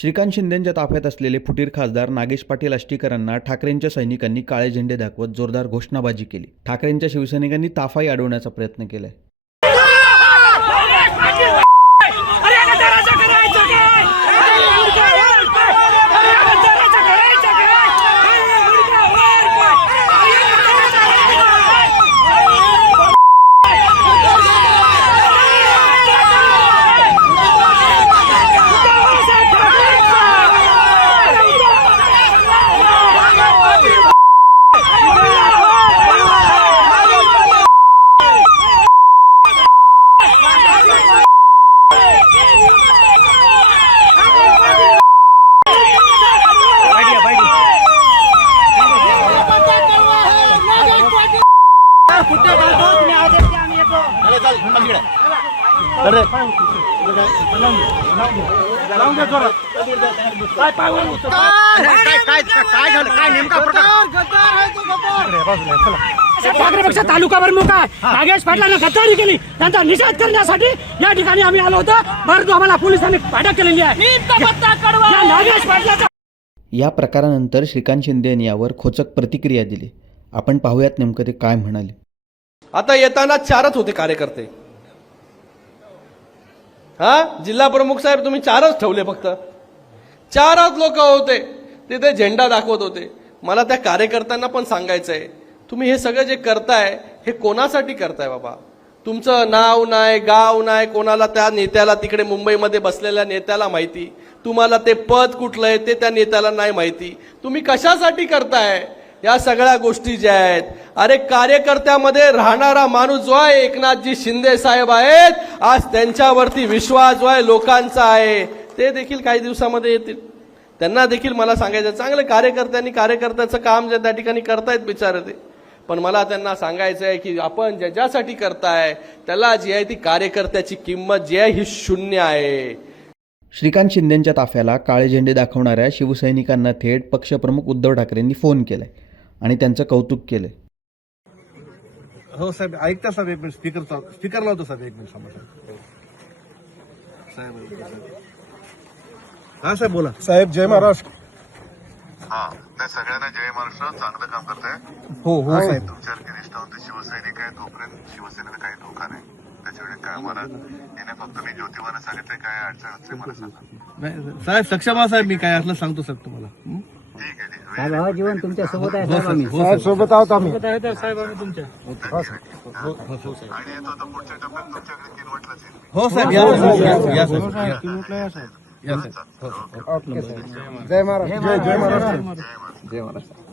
श्रीकांत शिंदेंच्या ताफ्यात असलेले फुटीर खासदार नागेश पाटील आष्टीकरांना ठाकरेंच्या सैनिकांनी काळे झेंडे दाखवत जोरदार घोषणाबाजी केली। ठाकरेंच्या शिवसैनिकांनी ताफाही अडवण्याचा प्रयत्न केलाय। ठाकरे पक्ष तालुका प्रमुख नागेश पाटलांना गद्दारी केली, त्यांचा निषेध करण्यासाठी या ठिकाणी आम्ही आलो होतो। परंतु आम्हाला पोलिसांनी अटक केलेली आहे। नागेश पाटलाचा या प्रकारानंतर श्रीकांत शिंदे यांनी यावर खोचक प्रतिक्रिया दिली। आपण पाहूयात नेमकं ते काय म्हणाले। आता येताना 4च होते कार्यकर्ते। जिल्हा प्रमुख साहेब तुम्ही 4च ठेवले, फक्त 4च लोक होते तिथे झेंडा दाखवत होते। मला त्या कार्यकर्त्यांना पण सांगायचंय, तुम्ही हे सगळं जे करताय हे कोणासाठी करताय बाबा? तुमचं नाव नाही, गाव नाही, कोणाला त्या नेत्याला तिकडे मुंबईमध्ये बसलेल्या नेत्याला माहिती, तुम्हाला ते पद कुठलं आहे ते त्या नेत्याला नाही माहिती। तुम्ही कशासाठी करताय या सगळ्या गोष्टी ज्या आहेत? अरे कार्यकर्त्यामध्ये राहणारा माणूस जो आहे एकनाथजी शिंदे साहेब आहेत, आज त्यांच्यावरती विश्वास जो आहे लोकांचा आहे, ते देखील काही दिवसामध्ये येतील। त्यांना देखील मला सांगायचं, चांगले कार्यकर्त्यांनी कार्यकर्त्याचं काम जे त्या ठिकाणी करतायत बिचारे ते, पण मला त्यांना सांगायचं आहे की आपण ज्याच्यासाठी करताय त्याला जी आहे ती कार्यकर्त्याची किंमत जी आहे ही शून्य आहे। श्रीकांत शिंदेंच्या ताफ्याला काळे झेंडे दाखवणाऱ्या शिवसैनिकांना थेट पक्षप्रमुख उद्धव ठाकरेंनी फोन केलाय आणि त्यांचं कौतुक केलंय। हो साहेब, ऐकता साहेब, एक मिनिट स्पीकर लावतो साहेब, एक मिनिट साहेब। हा साहेब बोला। साहेब जय महाराष्ट्र। त्या सगळ्यांना जय महाराष्ट्र, चांगलं काम करताय। हो हो साहेब, तुमच्यासारखे निष्ठावंत शिवसैनिक आहे तोपर्यंत शिवसेनेला काही धोका नाही। त्याच्यावेळी काय मला येणे, फक्त मी ज्योतिबाला सांगितलंय काय अडचण असते मला सांगा। नाही साहेब, सक्षम साहेब, मी काय असलं सांगतो साहेब तुम्हाला। ठीक आहे, साहेब जीवन तुमच्या सोबत आहे साहेब, आम्ही सोबत आहोत आम्ही। साहेब आम्ही तुमच्या आणि येतो तर पुढच्या टप्प्यात तुमच्याकडे 3 वटलाच येईल। हो साहेब, या साहेब, या साहेब। जय महाराष्ट्र, जय महाराष्ट्र, जय महाराष्ट्र।